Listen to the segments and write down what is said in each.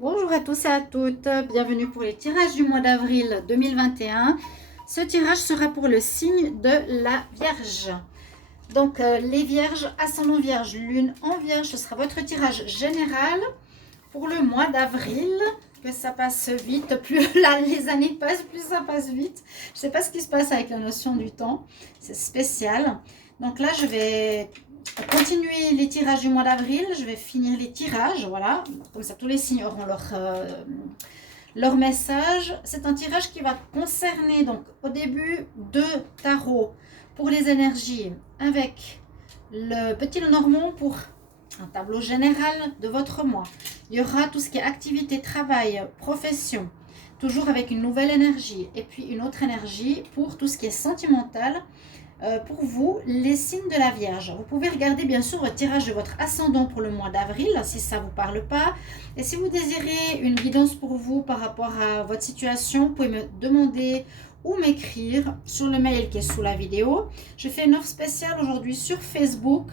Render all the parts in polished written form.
Bonjour à tous et à toutes, bienvenue pour les tirages du mois d'avril 2021. Ce tirage sera pour le signe de la Vierge. Donc les Vierges, ascendant Vierge, Lune en Vierge, ce sera votre tirage général pour le mois d'avril. Que ça passe vite, plus les années passent, plus ça passe vite. Je ne sais pas ce qui se passe avec la notion du temps, c'est spécial. Donc là, je vais continuer les tirages du mois d'avril. Je vais finir les tirages, voilà. Comme ça, tous les signes auront leur message. C'est un tirage qui va concerner, donc, au début, deux tarots pour les énergies, avec le petit Lenormand pour un tableau général de votre mois. Il y aura tout ce qui est activité, travail, profession, toujours avec une nouvelle énergie. Et puis une autre énergie pour tout ce qui est sentimental. Pour vous, les signes de la Vierge. Vous pouvez regarder bien sûr votre tirage de votre ascendant pour le mois d'avril, si ça ne vous parle pas. Et si vous désirez une guidance pour vous par rapport à votre situation, vous pouvez me demander ou m'écrire sur le mail qui est sous la vidéo. Je fais une offre spéciale aujourd'hui sur Facebook,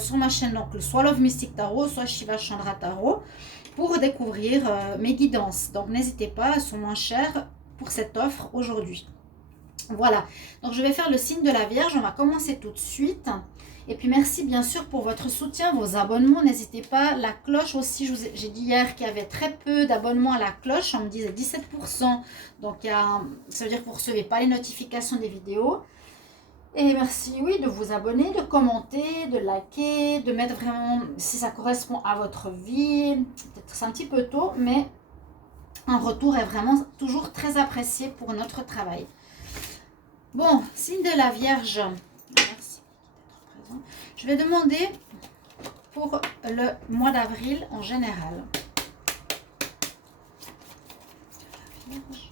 sur ma chaîne, donc soit Love Mystic Tarot, soit Shiva Chandra Tarot, pour découvrir mes guidances. Donc n'hésitez pas, elles sont moins chères pour cette offre aujourd'hui. Voilà, donc je vais faire le signe de la Vierge, on va commencer tout de suite. Et puis merci bien sûr pour votre soutien, vos abonnements, n'hésitez pas. La cloche aussi, j'ai dit hier qu'il y avait très peu d'abonnements à la cloche, on me disait 17%. Donc ça veut dire que vous ne recevez pas les notifications des vidéos. Et merci, oui, de vous abonner, de commenter, de liker, de mettre vraiment, si ça correspond à votre vie. Peut-être c'est un petit peu tôt, mais un retour est vraiment toujours très apprécié pour notre travail. Bon, signe de la Vierge. Merci d'être présent. Je vais demander pour le mois d'avril en général. Vierge.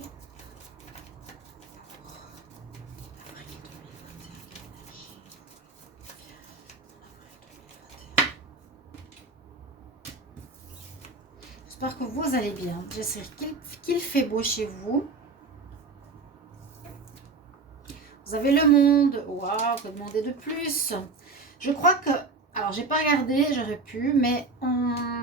J'espère que vous allez bien. J'espère qu'il fait beau chez vous. Vous avez le monde. Waouh, vous pouvez demander de plus. Je crois que... Alors, j'ai pas regardé, j'aurais pu, mais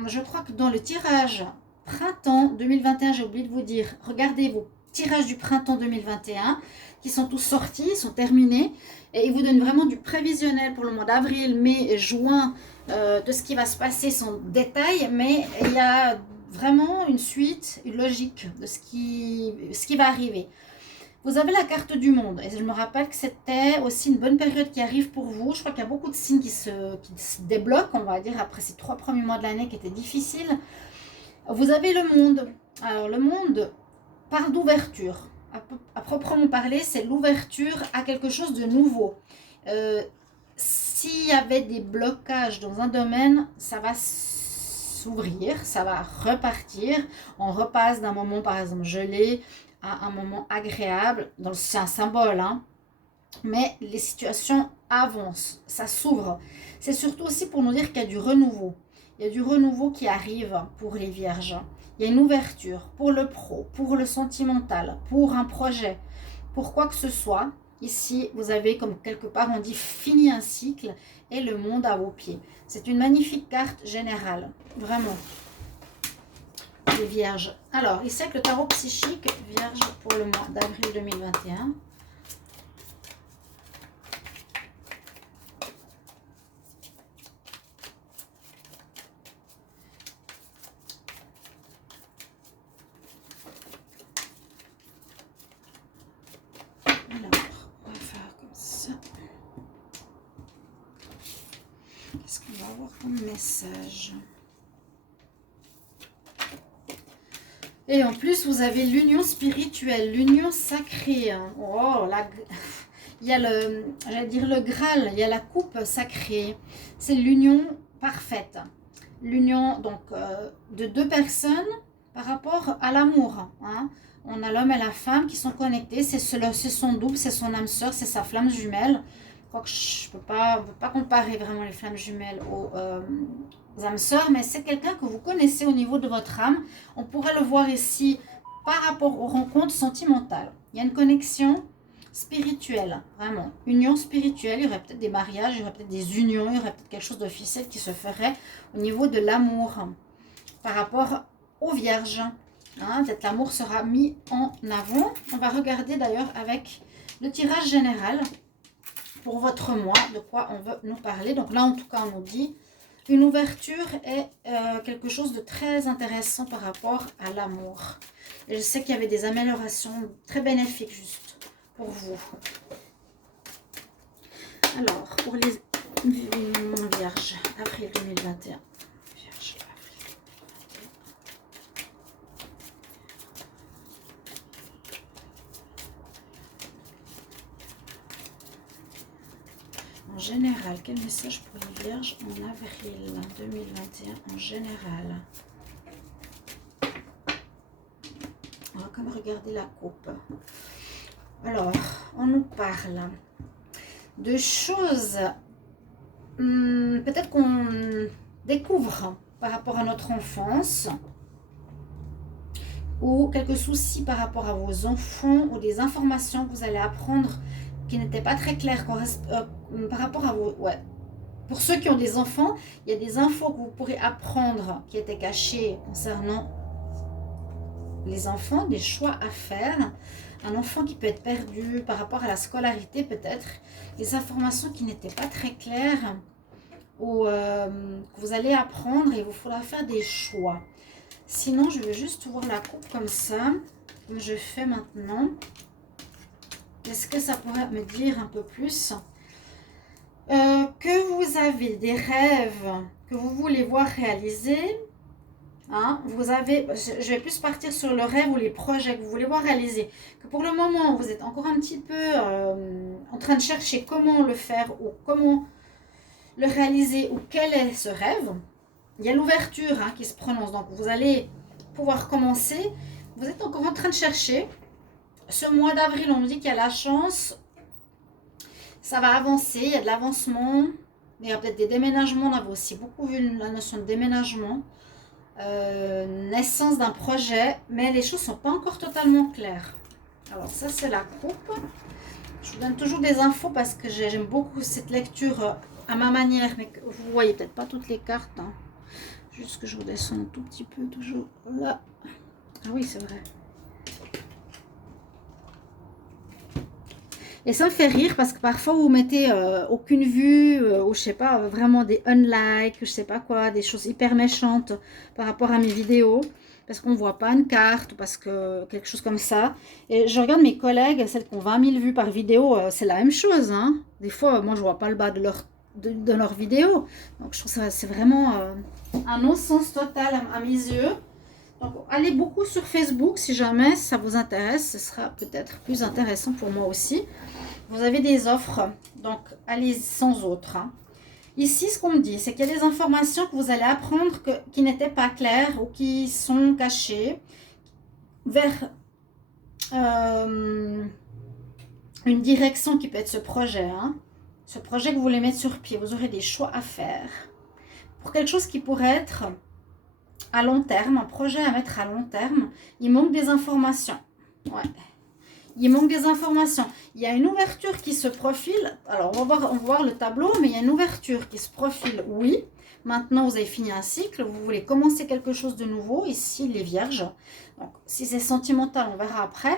je crois que dans le tirage printemps 2021, j'ai oublié de vous dire, regardez vos tirages du printemps 2021, qui sont tous sortis, sont terminés, et ils vous donnent vraiment du prévisionnel pour le mois d'avril, mai, juin, de ce qui va se passer sans détail, mais il y a vraiment une suite, une logique de ce qui va arriver. Vous avez la carte du monde et je me rappelle que c'était aussi une bonne période qui arrive pour vous. Je crois qu'il y a beaucoup de signes qui se débloquent, on va dire, après ces 3 premiers mois de l'année qui étaient difficiles. Vous avez le monde. Alors le monde parle d'ouverture. À proprement parler, c'est l'ouverture à quelque chose de nouveau. S'il y avait des blocages dans un domaine, ça va s'ouvrir, ça va repartir. On repasse d'un moment, par exemple, gelé, à un moment agréable. C'est un symbole, hein, mais les situations avancent, ça s'ouvre. C'est surtout aussi pour nous dire qu'il y a du renouveau. Il y a du renouveau qui arrive pour les Vierges. Il y a une ouverture pour le pro, pour le sentimental, pour un projet, pour quoi que ce soit. Ici, vous avez, comme quelque part, on dit, fini un cycle et le monde à vos pieds. C'est une magnifique carte générale, vraiment. Les Vierges. Alors, ici avec le tarot psychique, Vierge pour le mois d'avril 2021. Alors, on va faire comme ça. Qu'est-ce qu'on va avoir comme message ? Et en plus, vous avez l'union spirituelle, l'union sacrée. Oh, il y a j'allais dire le Graal, il y a la coupe sacrée. C'est l'union parfaite. L'union donc de deux personnes par rapport à l'amour. Hein. On a l'homme et la femme qui sont connectés. C'est son double, c'est son âme sœur, c'est sa flamme jumelle. Quoique je ne peux pas comparer vraiment les flammes jumelles aux âmes sœurs, mais c'est quelqu'un que vous connaissez au niveau de votre âme. On pourrait le voir ici par rapport aux rencontres sentimentales. Il y a une connexion spirituelle, vraiment. Union spirituelle, il y aurait peut-être des mariages, il y aurait peut-être des unions, il y aurait peut-être quelque chose d'officiel qui se ferait au niveau de l'amour par rapport aux vierges. Hein, peut-être l'amour sera mis en avant. On va regarder d'ailleurs avec le tirage général pour votre mois, de quoi on veut nous parler. Donc là, en tout cas, on nous dit une ouverture est quelque chose de très intéressant par rapport à l'amour. Et je sais qu'il y avait des améliorations très bénéfiques juste pour vous. Alors, pour les vierges, avril 2021. Vierge, avril 2021. En général, quel message pour les vierges en avril 2021 en général? On va comme regarder la coupe. Alors, on nous parle de choses peut-être qu'on découvre par rapport à notre enfance ou quelques soucis par rapport à vos enfants ou des informations que vous allez apprendre qui n'étaient pas très claires par rapport à vos... Ouais. Pour ceux qui ont des enfants, il y a des infos que vous pourrez apprendre qui étaient cachées concernant les enfants, des choix à faire. Un enfant qui peut être perdu par rapport à la scolarité peut-être, des informations qui n'étaient pas très claires ou que vous allez apprendre et il vous faudra faire des choix. Sinon, je vais juste ouvrir la coupe comme ça, comme je fais maintenant. Qu'est-ce que ça pourrait me dire un peu plus? Que vous avez des rêves que vous voulez voir réalisés. Hein, vous avez, je vais plus partir sur le rêve ou les projets que vous voulez voir réaliser. Que pour le moment, vous êtes encore un petit peu en train de chercher comment le faire ou comment le réaliser ou quel est ce rêve. Il y a l'ouverture qui se prononce. Donc, vous allez pouvoir commencer. Vous êtes encore en train de chercher. Ce mois d'avril, on nous dit qu'il y a la chance. Ça va avancer. Il y a de l'avancement. Il y a peut-être des déménagements. On avait aussi beaucoup vu la notion de déménagement. Naissance d'un projet, mais les choses ne sont pas encore totalement claires. Alors ça c'est la coupe. Je vous donne toujours des infos parce que j'aime beaucoup cette lecture à ma manière, mais que vous voyez peut-être pas toutes les cartes. Hein. Juste que je vous descends un tout petit peu toujours là. Ah oui, c'est vrai. Et ça me fait rire parce que parfois vous mettez aucune vue ou je sais pas, vraiment des unlikes, je sais pas quoi, des choses hyper méchantes par rapport à mes vidéos parce qu'on voit pas une carte ou parce que quelque chose comme ça. Et je regarde mes collègues, celles qui ont 20 000 vues par vidéo, c'est la même chose. Hein. Des fois, moi je vois pas le bas de leur vidéo. Donc je trouve ça c'est vraiment un non-sens total à mes yeux. Donc allez beaucoup sur Facebook si jamais ça vous intéresse, ce sera peut-être plus intéressant pour moi aussi. Vous avez des offres, donc allez sans autre. Hein. Ici, ce qu'on me dit, c'est qu'il y a des informations que vous allez apprendre qui n'étaient pas claires ou qui sont cachées vers une direction qui peut être ce projet. Hein. Ce projet que vous voulez mettre sur pied, vous aurez des choix à faire. Pour quelque chose qui pourrait être à long terme, un projet à mettre à long terme, il manque des informations. Ouais. Il manque des informations. Il y a une ouverture qui se profile. Alors, on va voir le tableau, mais il y a une ouverture qui se profile, oui. Maintenant, vous avez fini un cycle. Vous voulez commencer quelque chose de nouveau. Ici, les vierges. Donc, si c'est sentimental, on verra après.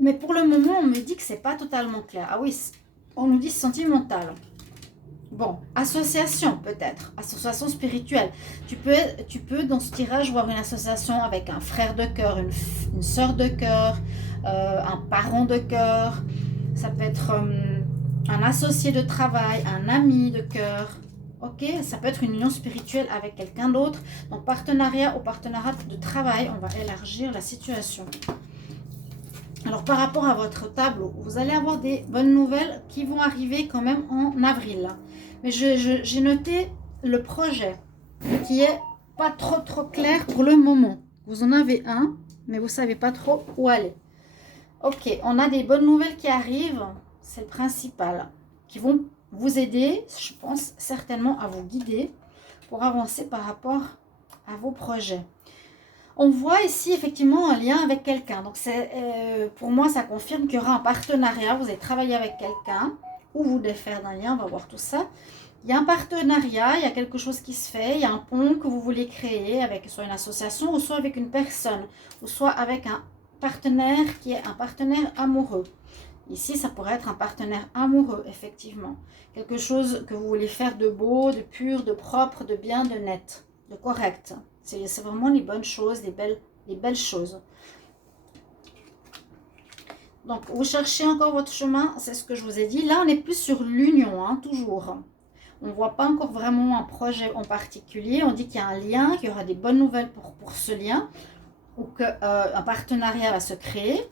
Mais pour le moment, on me dit que ce n'est pas totalement clair. Ah oui, on nous dit sentimental. Bon, association peut-être, association spirituelle. Tu peux dans ce tirage voir une association avec un frère de cœur, une sœur de cœur, un parent de cœur. Ça peut être un associé de travail, un ami de cœur. Ok, ça peut être une union spirituelle avec quelqu'un d'autre. Donc partenariat ou partenariat de travail, on va élargir la situation. Alors par rapport à votre tableau, vous allez avoir des bonnes nouvelles qui vont arriver quand même en avril. Mais j'ai noté le projet qui est pas trop clair pour le moment. Vous en avez un, mais vous ne savez pas trop où aller. Ok, on a des bonnes nouvelles qui arrivent, c'est le principal, qui vont vous aider, je pense certainement à vous guider pour avancer par rapport à vos projets. On voit ici effectivement un lien avec quelqu'un. Donc pour moi, ça confirme qu'il y aura un partenariat. Vous allez travailler avec quelqu'un ou vous devez faire d'un lien, on va voir tout ça. Il y a un partenariat, il y a quelque chose qui se fait, il y a un pont que vous voulez créer avec soit une association ou soit avec une personne, ou soit avec un partenaire qui est un partenaire amoureux. Ici, ça pourrait être un partenaire amoureux, effectivement. Quelque chose que vous voulez faire de beau, de pur, de propre, de bien, de net, de correct. C'est vraiment les bonnes choses, les belles choses. Donc, vous cherchez encore votre chemin, c'est ce que je vous ai dit. Là, on est plus sur l'union, hein, toujours. On ne voit pas encore vraiment un projet en particulier. On dit qu'il y a un lien, qu'il y aura des bonnes nouvelles pour ce lien, ou qu'un partenariat va se créer.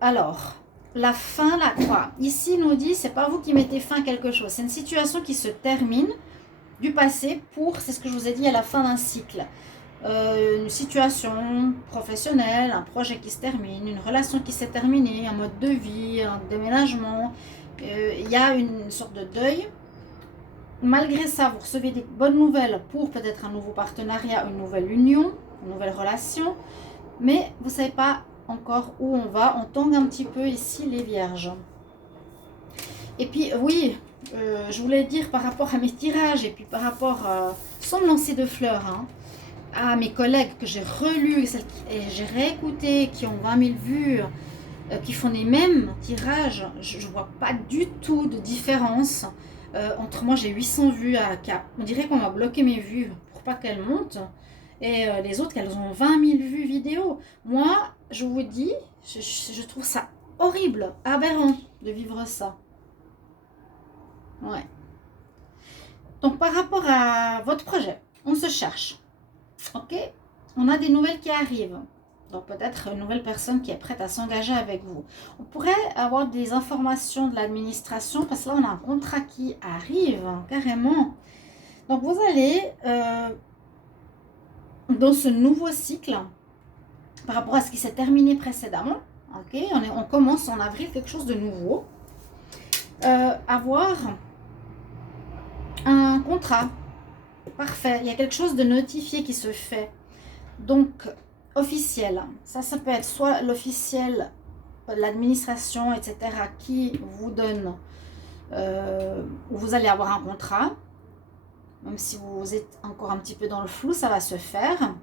Alors, la fin, la quoi? Ici, il nous dit, c'est pas vous qui mettez fin à quelque chose. C'est une situation qui se termine du passé pour, c'est ce que je vous ai dit, à la fin d'un cycle. Une situation professionnelle, un projet qui se termine, une relation qui s'est terminée, un mode de vie, un déménagement. Il y a une sorte de deuil. Malgré ça, vous recevez des bonnes nouvelles pour peut-être un nouveau partenariat, une nouvelle union, une nouvelle relation. Mais vous ne savez pas encore où on va. On tangue un petit peu ici les vierges. Et puis, oui, je voulais dire par rapport à mes tirages et puis par rapport, sans me lancer de fleurs, hein, à mes collègues que j'ai relus et j'ai réécouté, qui ont 20 000 vues, qui font les mêmes tirages, je ne vois pas du tout de différence. Entre moi, j'ai 800 vues à cap. On dirait qu'on m'a bloqué mes vues pour pas qu'elles montent. Et les autres, elles ont 20 000 vues vidéo. Moi, je vous dis, je trouve ça horrible, aberrant de vivre ça. Ouais. Donc, par rapport à votre projet, on se cherche. Ok, on a des nouvelles qui arrivent. Donc peut-être une nouvelle personne qui est prête à s'engager avec vous. On pourrait avoir des informations de l'administration parce que là on a un contrat qui arrive, hein, carrément. Donc vous allez dans ce nouveau cycle par rapport à ce qui s'est terminé précédemment. Ok, on commence en avril quelque chose de nouveau. Avoir un contrat. Parfait, il y a quelque chose de notifié qui se fait. Donc, officiel. Ça peut être soit l'officiel, l'administration, etc. qui vous donne, où vous allez avoir un contrat. Même si vous êtes encore un petit peu dans le flou, ça va se faire.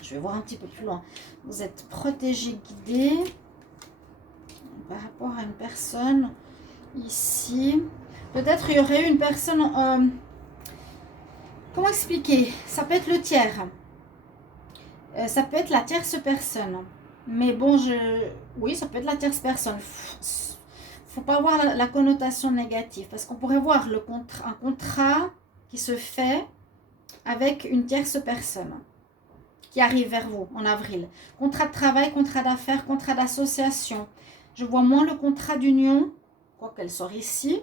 Je vais voir un petit peu plus loin. Vous êtes protégé, guidé par rapport à une personne ici. Peut-être il y aurait une personne... comment expliquer? Ça peut être le tiers. Ça peut être la tierce personne. Mais bon, oui, ça peut être la tierce personne. Faut pas voir la connotation négative. Parce qu'on pourrait voir un contrat qui se fait avec une tierce personne qui arrive vers vous en avril. Contrat de travail, contrat d'affaires, contrat d'association. Je vois moins le contrat d'union, quoi qu'elle soit ici.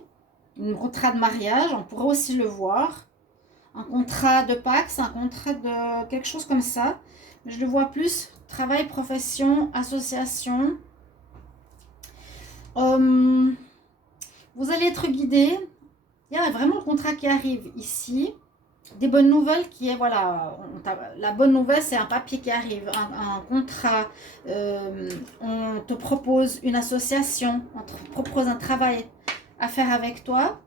Un contrat de mariage, on pourrait aussi le voir. Un contrat de Pax, un contrat de quelque chose comme ça. Je le vois plus travail, profession, association. Vous allez être guidé. Il y a vraiment le contrat qui arrive ici. Des bonnes nouvelles qui est, voilà, la bonne nouvelle c'est un papier qui arrive, un contrat. On te propose une association, on te propose un travail à faire avec toi.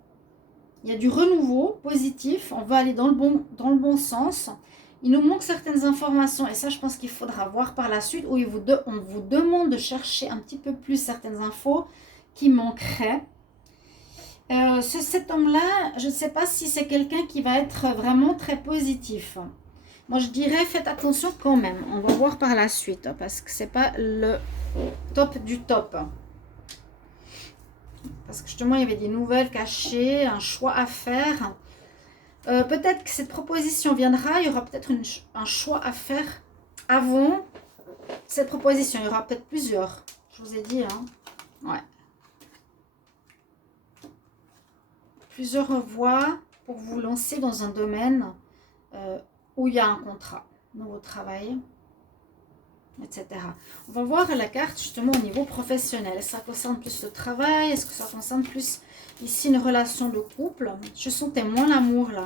Il y a du renouveau positif, on va aller dans le bon sens. Il nous manque certaines informations et ça je pense qu'il faudra voir par la suite où on vous demande de chercher un petit peu plus certaines infos qui manqueraient. Cet homme-là, je ne sais pas si c'est quelqu'un qui va être vraiment très positif. Moi je dirais faites attention quand même, on va voir par la suite parce que ce n'est pas le top du top. Parce que justement il y avait des nouvelles cachées, un choix à faire. Peut-être que cette proposition viendra, il y aura peut-être un choix à faire avant cette proposition. Il y aura peut-être plusieurs, je vous ai dit, hein. Ouais. Plusieurs voies pour vous lancer dans un domaine où il y a un contrat, nouveau travail, etc. On va voir la carte justement au niveau professionnel. Est-ce que ça concerne plus le travail? Est-ce que ça concerne plus ici une relation de couple? Je sentais moins l'amour là.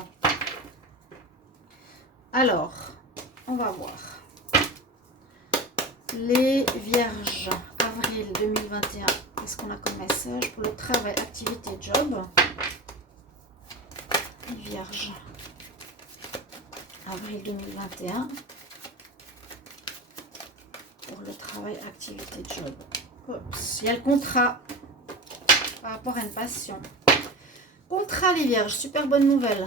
Alors, on va voir. Les Vierges, avril 2021. Qu'est-ce qu'on a comme message pour le travail, activité, job? Les Vierges. Avril 2021. Pour le travail, activité, job. Oups, il y a le contrat par rapport à une passion. Contrat, les Vierges, super bonne nouvelle.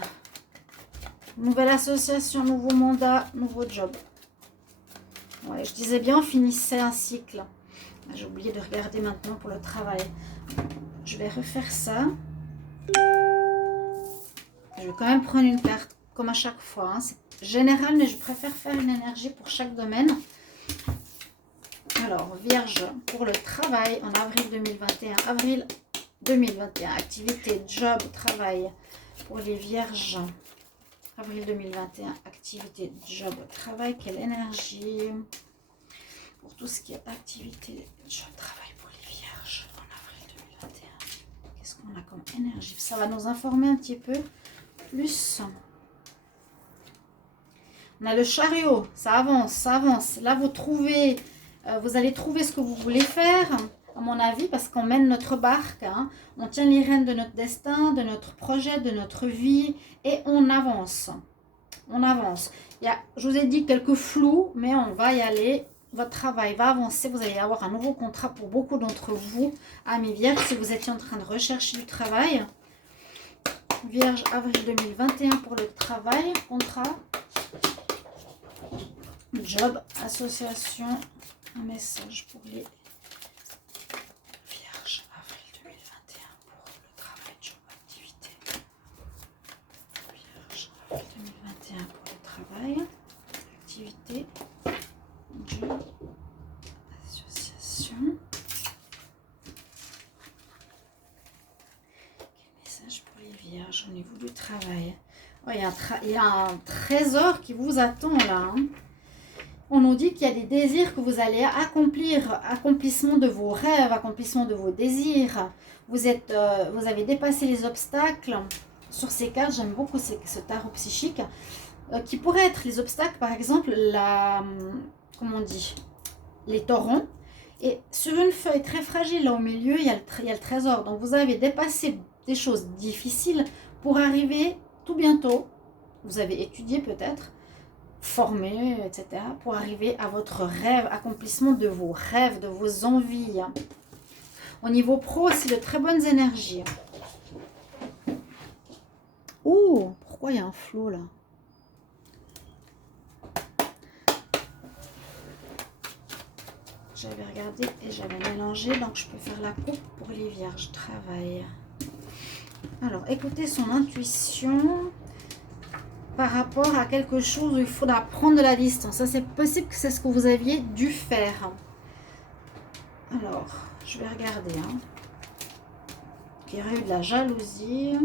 Nouvelle association, nouveau mandat, nouveau job. Ouais, je disais bien, on finissait un cycle. J'ai oublié de regarder maintenant pour le travail. Je vais refaire ça. Je vais quand même prendre une carte, comme à chaque fois. Hein. C'est général, mais je préfère faire une énergie pour chaque domaine. Alors, Vierge, pour le travail en avril 2021. Avril 2021, activité, job, travail. Pour les Vierges, avril 2021, activité, job, travail. Quelle énergie pour tout ce qui est activité, job, travail pour les Vierges en avril 2021. Qu'est-ce qu'on a comme énergie? Ça va nous informer un petit peu plus. On a le chariot, ça avance, ça avance. Là, vous allez trouver ce que vous voulez faire, à mon avis, parce qu'on mène notre barque. Hein. On tient les rênes de notre destin, de notre projet, de notre vie, et on avance. On avance. Je vous ai dit quelques flous, mais on va y aller. Votre travail va avancer. Vous allez avoir un nouveau contrat pour beaucoup d'entre vous, amis Vierges, si vous étiez en train de rechercher du travail. Vierge, avril 2021 pour le travail, contrat, job, association, un message pour les Vierges, avril 2021 pour le travail, job, activité. Vierge, avril 2021 pour le travail, activité, job, association. Pour les Vierges au niveau du travail. Oh, il y a un trésor qui vous attend là. Hein. On nous dit qu'il y a des désirs que vous allez accomplir. Accomplissement de vos rêves, accomplissement de vos désirs. Vous avez dépassé les obstacles. Sur ces cartes, j'aime beaucoup ce tarot psychique. Qui pourrait être les obstacles, par exemple, comment on dit, les torrents. Et sur une feuille très fragile, là au milieu, il y a le trésor. Donc vous avez dépassé des choses difficiles pour arriver tout bientôt, vous avez étudié peut-être, formé, etc., pour arriver à votre rêve, accomplissement de vos rêves, de vos envies. Au niveau pro, aussi de très bonnes énergies. Ouh, pourquoi il y a un flot là? J'avais regardé et j'avais mélangé, donc je peux faire la coupe pour les Vierges. Travail. Alors, écoutez son intuition par rapport à quelque chose où il faudra prendre de la distance. Ça, c'est possible que c'est ce que vous aviez dû faire. Alors, je vais regarder. Hein. Il y aurait eu de la jalousie.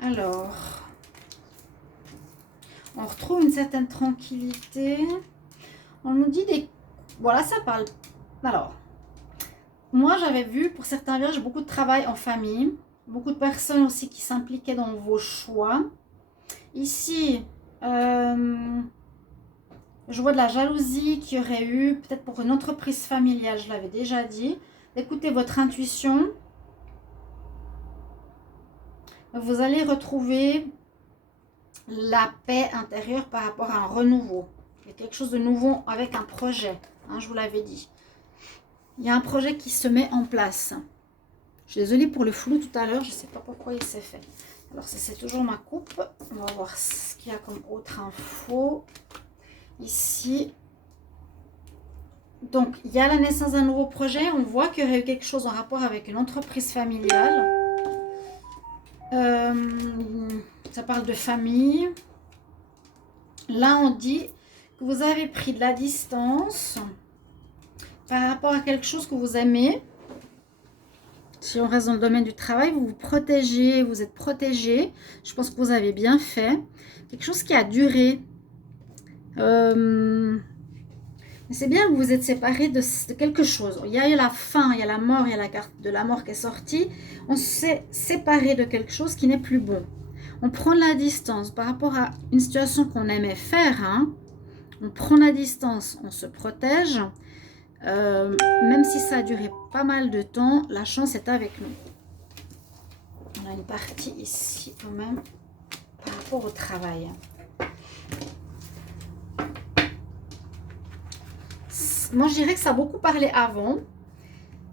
Alors, on retrouve une certaine tranquillité. On nous dit des... Voilà, ça parle. Alors, moi, j'avais vu pour certains vierges beaucoup de travail en famille. Beaucoup de personnes aussi qui s'impliquaient dans vos choix. Ici, je vois de la jalousie qu'il y aurait eu, peut-être pour une entreprise familiale, je l'avais déjà dit. Écoutez votre intuition. Vous allez retrouver la paix intérieure par rapport à un renouveau. Il y a quelque chose de nouveau avec un projet, hein, je vous l'avais dit. Il y a un projet qui se met en place. Je suis désolée pour le flou tout à l'heure, je ne sais pas pourquoi il s'est fait. Alors c'est toujours ma coupe. On va voir ce qu'il y a comme autre info. Ici. Donc, il y a la naissance d'un nouveau projet. On voit qu'il y aurait eu quelque chose en rapport avec une entreprise familiale. Ça parle de famille. Là, on dit que vous avez pris de la distance par rapport à quelque chose que vous aimez. Si on reste dans le domaine du travail, vous vous protégez, vous êtes protégé. Je pense que vous avez bien fait. Quelque chose qui a duré. C'est bien que vous vous êtes séparés de quelque chose. Il y a eu la fin, il y a la mort, il y a la carte de la mort qui est sortie. On s'est séparé de quelque chose qui n'est plus bon. On prend de la distance par rapport à une situation qu'on aimait faire. Hein. On prend la distance, on se protège. Même si ça a duré pas mal de temps, la chance est avec nous. On a une partie ici quand même par rapport au travail. Moi, je dirais que ça a beaucoup parlé avant.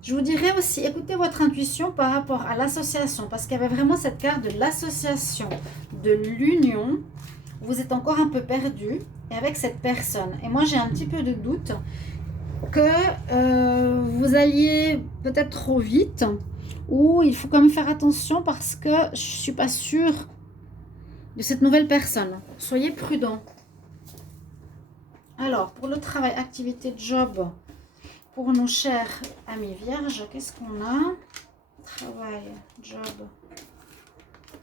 Je vous dirais aussi, écoutez votre intuition par rapport à l'association, parce qu'il y avait vraiment cette carte de l'association, de l'union. Vous êtes encore un peu perdu et avec cette personne. Et moi, j'ai un petit peu de doute que vous alliez peut-être trop vite, ou il faut quand même faire attention parce que je ne suis pas sûre de cette nouvelle personne. Soyez prudent. Alors, pour le travail, activité, job, pour nos chers amis vierges, qu'est-ce qu'on a? Travail, job,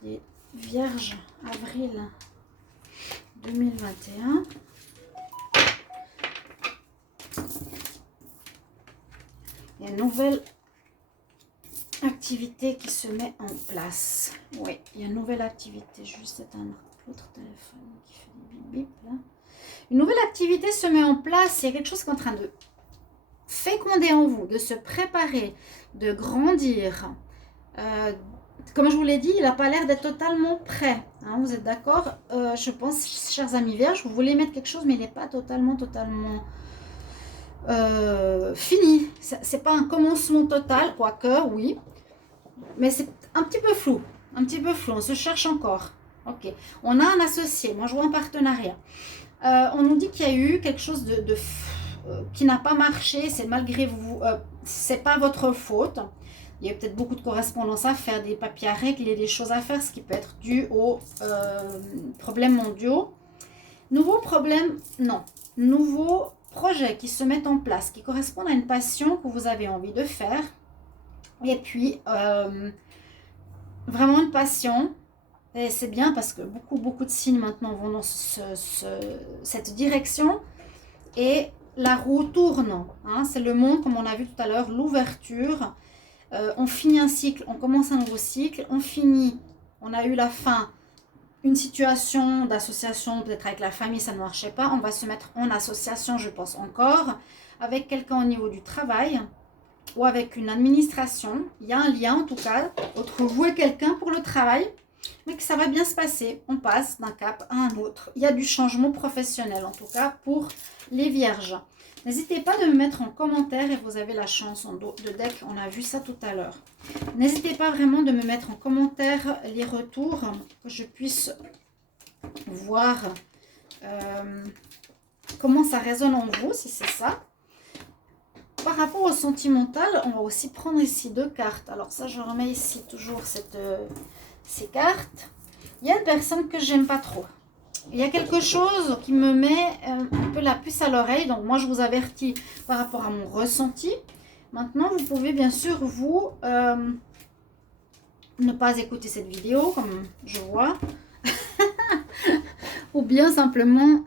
et vierge, avril 2021. Il y a une nouvelle activité qui se met en place. Oui, il y a une nouvelle activité. Juste éteindre l'autre téléphone qui fait des bip bip là. Une nouvelle activité se met en place. Il y a quelque chose qui est en train de féconder en vous, de se préparer, de grandir. Comme je vous l'ai dit, il n'a pas l'air d'être totalement prêt. Hein, vous êtes d'accord? Je pense, chers amis vierges, vous voulez mettre quelque chose, mais il n'est pas totalement fini. C'est pas un commencement total, quoique, oui. Mais c'est un petit peu flou. Un petit peu flou. On se cherche encore. Ok. On a un associé. Moi, je vois un partenariat. On nous dit qu'il y a eu quelque chose qui n'a pas marché. C'est malgré vous. C'est pas votre faute. Il y a peut-être beaucoup de correspondances à faire, des papiers à régler, des choses à faire, ce qui peut être dû aux problèmes mondiaux. Nouveaux problèmes, non. Nouveaux projets qui se mettent en place, qui correspondent à une passion que vous avez envie de faire. Et puis, vraiment une passion. Et c'est bien parce que beaucoup de signes maintenant vont dans cette direction. Et la roue tourne. Hein, c'est le monde, comme on a vu tout à l'heure, l'ouverture. On finit un cycle, on commence un nouveau cycle. On finit, on a eu la fin, une situation d'association, peut-être avec la famille, ça ne marchait pas. On va se mettre en association, je pense encore, avec quelqu'un au niveau du travail ou avec une administration. Il y a un lien en tout cas entre vous et quelqu'un pour le travail, mais que ça va bien se passer. On passe d'un cap à un autre. Il y a du changement professionnel en tout cas pour les vierges. N'hésitez pas de me mettre en commentaire, et vous avez la chance en dos de deck, on a vu ça tout à l'heure. N'hésitez pas vraiment de me mettre en commentaire les retours, que je puisse voir comment ça résonne en vous, si c'est ça. Par rapport au sentimental, on va aussi prendre ici 2 cartes. Alors ça, je remets ici toujours ces cartes. Il y a une personne que j'aime pas trop. Il y a quelque chose qui me met un peu la puce à l'oreille. Donc moi, je vous avertis par rapport à mon ressenti. Maintenant, vous pouvez bien sûr, vous, ne pas écouter cette vidéo, comme je vois. Ou bien simplement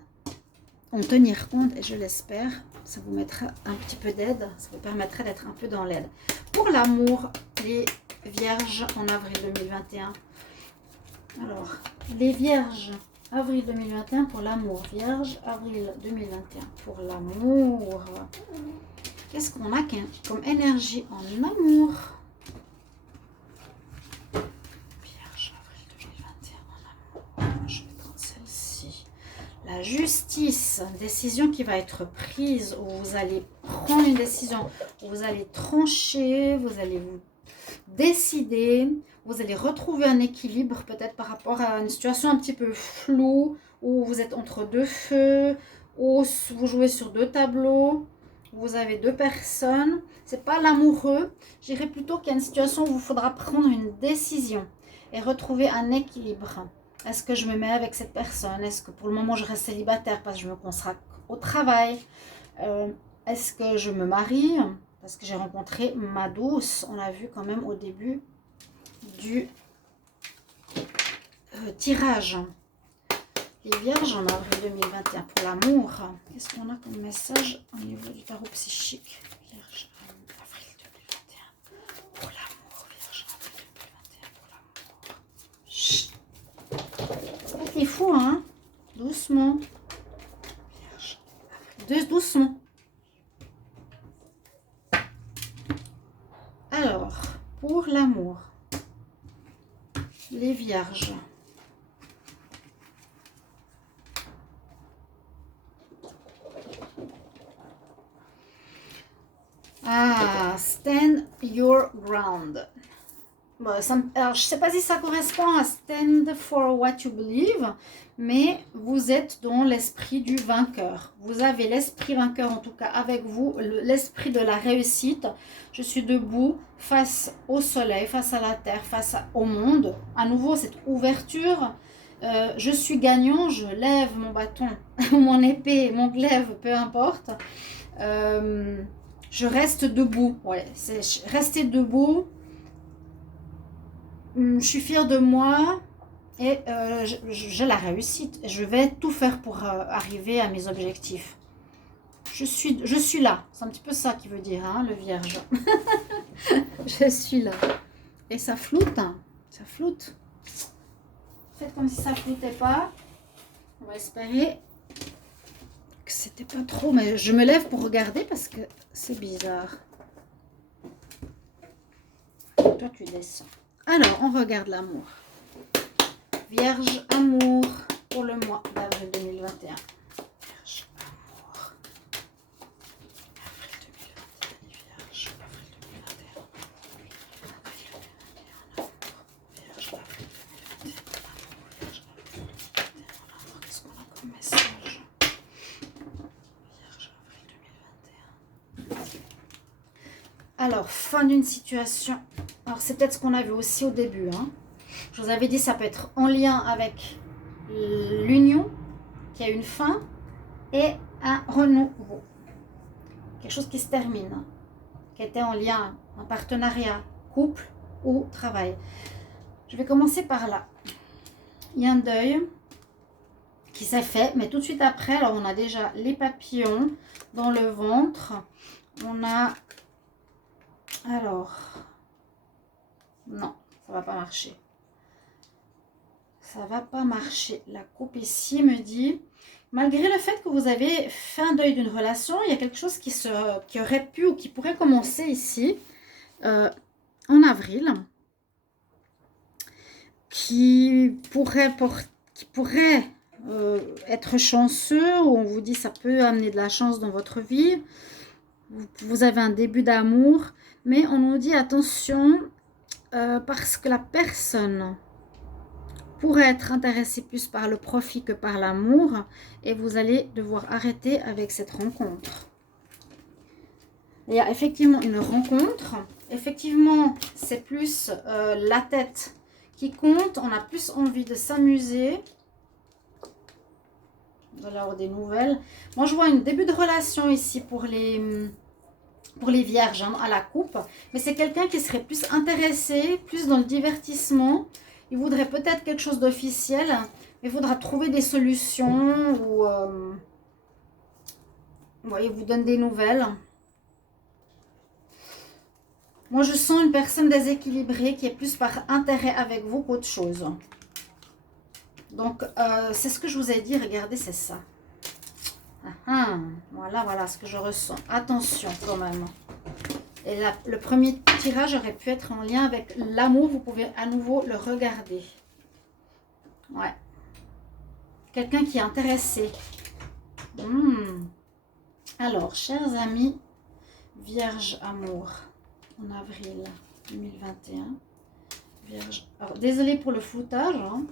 en tenir compte, et je l'espère. Ça vous mettra un petit peu d'aide. Ça vous permettra d'être un peu dans l'aide. Pour l'amour, les vierges en avril 2021. Alors, les vierges, avril 2021 pour l'amour. Vierge, avril 2021 pour l'amour. Qu'est-ce qu'on a comme énergie en amour? Vierge, avril 2021 en amour. Je vais prendre celle-ci. La justice, décision qui va être prise, où vous allez prendre une décision, où vous allez trancher, vous allez vous décider, vous allez retrouver un équilibre peut-être par rapport à une situation un petit peu floue, où vous êtes entre 2 feux, où vous jouez sur 2 tableaux, où vous avez 2 personnes. C'est pas l'amoureux, je dirais plutôt qu'il y a une situation où il faudra prendre une décision et retrouver un équilibre. Est-ce que je me mets avec cette personne? Est-ce que pour le moment je reste célibataire parce que je me consacre au travail? Est-ce que je me marie? Parce que j'ai rencontré ma douce, on l'a vu quand même au début du tirage. Les vierges en avril 2021 pour l'amour. Qu'est-ce qu'on a comme message au niveau du tarot psychique? Vierge avril 2021 pour l'amour. Vierge avril 2021 pour l'amour. Chut. C'est fou, hein? Doucement. Vierge doucement. Alors, pour l'amour, les vierges. Ah, stand your ground. Bon, alors, je ne sais pas si ça correspond à stand for what you believe, mais vous êtes dans l'esprit du vainqueur. Vous avez l'esprit vainqueur, en tout cas avec vous, l'esprit de la réussite. Je suis debout face au soleil, face à la terre, face au monde. À nouveau, cette ouverture. Je suis gagnant, je lève mon bâton, mon épée, mon glaive, peu importe. Je reste debout. Ouais, c'est rester debout. Je suis fière de moi et j'ai la réussite. Je vais tout faire pour arriver à mes objectifs. Je suis là. C'est un petit peu ça qui veut dire, hein, le vierge. Je suis là. Et ça floute. Hein. Ça floute. Faites comme si ça floutait pas. On va espérer que c'était pas trop. Mais je me lève pour regarder parce que c'est bizarre. Toi, tu descends. Alors, on regarde l'amour. Vierge, amour pour le mois d'avril 2021. Vierge, amour. Avril 2021, Vierge, avril 2021. Avril 2021, amour. Vierge, avril 2021, amour. Vierge, avril 2021, amour. Qu'est-ce qu'on a comme message? Vierge, avril 2021. Alors, fin d'une situation. Alors, c'est peut-être ce qu'on a vu aussi au début. Hein. Je vous avais dit, ça peut être en lien avec l'union, qui a une fin, et un renouveau. Quelque chose qui se termine, qui était en lien, un partenariat, couple ou travail. Je vais commencer par là. Il y a un deuil qui s'est fait, mais tout de suite après, alors on a déjà les papillons dans le ventre. On a... Alors... Non, ça va pas marcher. Ça va pas marcher. La coupe ici me dit, malgré le fait que vous avez fait un deuil d'une relation, il y a quelque chose qui aurait pu ou qui pourrait commencer ici, en avril, qui pourrait être chanceux, où on vous dit ça peut amener de la chance dans votre vie. Vous avez un début d'amour, mais on nous dit attention, parce que la personne pourrait être intéressée plus par le profit que par l'amour et vous allez devoir arrêter avec cette rencontre. Il y a effectivement une rencontre. Effectivement, c'est plus la tête qui compte. On a plus envie de s'amuser. Vous allez avoir des nouvelles. Moi, je vois un début de relation ici pour les vierges, hein, à la coupe. Mais c'est quelqu'un qui serait plus intéressé, plus dans le divertissement. Il voudrait peut-être quelque chose d'officiel, mais il faudra trouver des solutions ou il vous donne des nouvelles. Moi, je sens une personne déséquilibrée qui est plus par intérêt avec vous qu'autre chose. Donc, c'est ce que je vous ai dit. Regardez, c'est ça. Voilà ce que je ressens. Attention quand même. Et là, le premier tirage aurait pu être en lien avec l'amour. Vous pouvez à nouveau le regarder. Ouais. Quelqu'un qui est intéressé. Alors, chers amis, Vierge amour, en avril 2021. Vierge. Alors, désolée pour le floutage. Hein.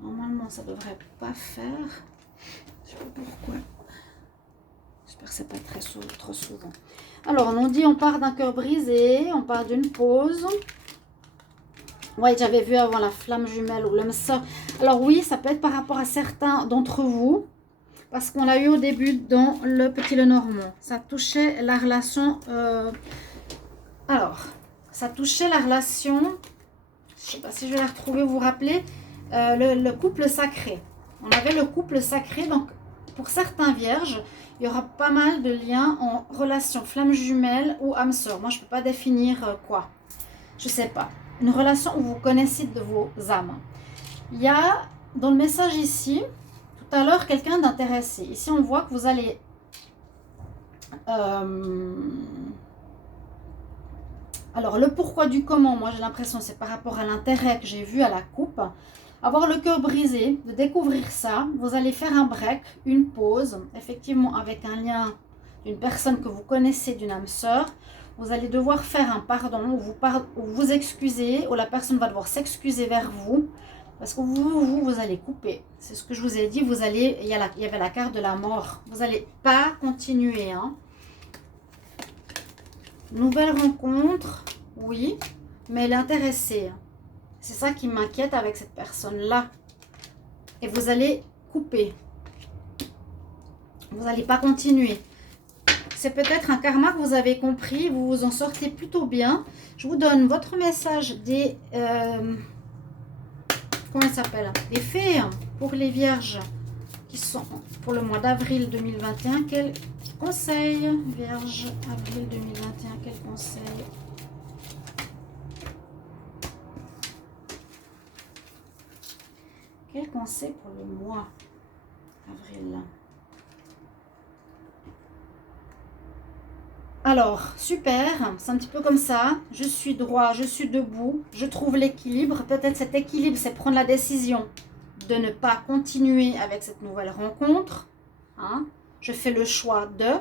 Normalement, ça ne devrait pas faire. Je sais pas pourquoi. J'espère que c'est pas trop souvent. Alors, on dit on part d'un cœur brisé, on part d'une pause. Oui, j'avais vu avant la flamme jumelle ou l'âme sœur. Alors oui, ça peut être par rapport à certains d'entre vous. Parce qu'on l'a eu au début dans le Petit Lenormand. Ça touchait la relation... Alors, ça touchait la relation... Je ne sais pas si je vais la retrouver, vous vous rappelez. Le couple sacré. On avait le couple sacré, donc pour certains vierges... Il y aura pas mal de liens en relation flamme jumelle ou âme sœur. Moi, je ne peux pas définir quoi. Je ne sais pas. Une relation où vous connaissez de vos âmes. Il y a, dans le message ici, tout à l'heure, quelqu'un d'intéressé. Ici, on voit que vous allez Alors, le pourquoi du comment, moi j'ai l'impression c'est par rapport à l'intérêt que j'ai vu à la coupe. Avoir le cœur brisé, de découvrir ça, vous allez faire un break, une pause, effectivement avec un lien d'une personne que vous connaissez, d'une âme sœur. Vous allez devoir faire un pardon, ou vous excuser, ou la personne va devoir s'excuser vers vous. Parce que vous allez couper. C'est ce que je vous ai dit, il y avait la carte de la mort. Vous n'allez pas continuer, hein. Nouvelle rencontre, oui, mais elle est intéressée. C'est ça qui m'inquiète avec cette personne-là. Et vous allez couper. Vous n'allez pas continuer. C'est peut-être un karma que vous avez compris. Vous vous en sortez plutôt bien. Je vous donne votre message des... comment ça s'appelle? Des fées pour les vierges qui sont pour le mois d'avril 2021. Quel conseil, Vierge, avril 2021, quel conseil? Quel conseil pour le mois avril? Alors, super, c'est un petit peu comme ça. Je suis droit, je suis debout, je trouve l'équilibre. Peut-être cet équilibre, c'est prendre la décision de ne pas continuer avec cette nouvelle rencontre. Hein. Je fais le choix de...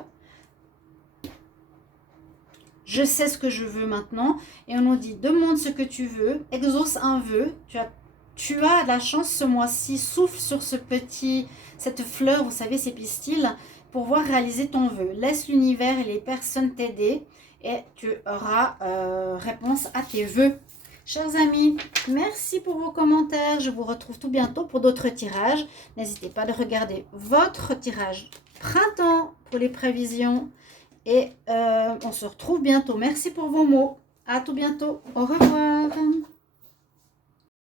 Je sais ce que je veux maintenant. Et on nous dit, demande ce que tu veux, exauce un vœu. Tu as de la chance ce mois-ci, souffle sur cette fleur, vous savez, ces pistils, pour voir réaliser ton vœu. Laisse l'univers et les personnes t'aider et tu auras réponse à tes vœux. Chers amis, merci pour vos commentaires. Je vous retrouve tout bientôt pour d'autres tirages. N'hésitez pas de regarder votre tirage printemps pour les prévisions. Et on se retrouve bientôt. Merci pour vos mots. À tout bientôt. Au revoir.